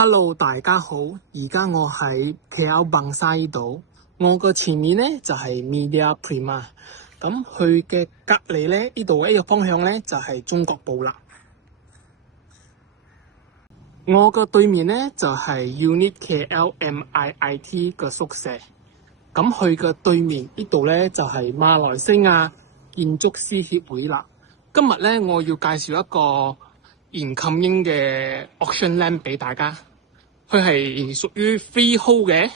Hello， 大家好，而家我喺 KL 邦沙呢度，我個前面咧就係 Media Prima， 咁佢嘅隔籬咧呢度一個方向咧就係中國部啦。我個對面咧就係 Unit KL MIIT 嘅宿舍，咁佢嘅對面呢度咧就係馬來西亞建築師協會啦。今日咧我要介紹一個incoming嘅 auction land 俾大家。佢係屬於 freehold 嘅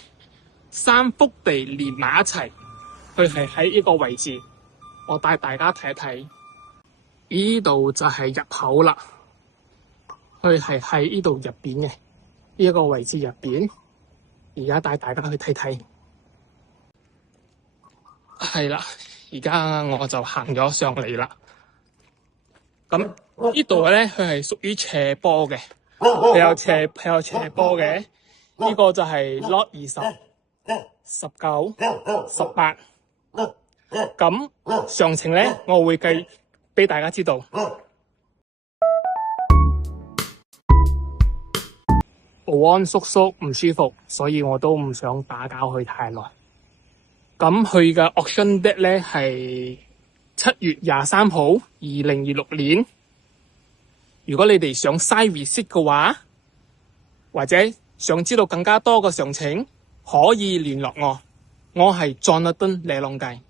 ，3幅地連埋一齊。佢係喺呢個位置，我帶大家睇一睇。呢度就係入口啦。佢係喺呢度入邊嘅，呢一個位置入邊。而家帶大家去睇睇。係啦，而家我就行咗上嚟啦。咁呢度咧，佢係屬於斜坡嘅。佢有斜坡嘅，呢個就係 Lot 20、19、18。咁詳情咧，我會計俾大家知道。保安叔叔唔舒服，所以我都唔想打攪佢太耐。咁佢嘅 auction date 咧係7月23號，2026年。如果你哋想 site visit 嘅話，或者想知道更加多嘅詳情，可以聯絡我。我係 Jonathan 李浪計。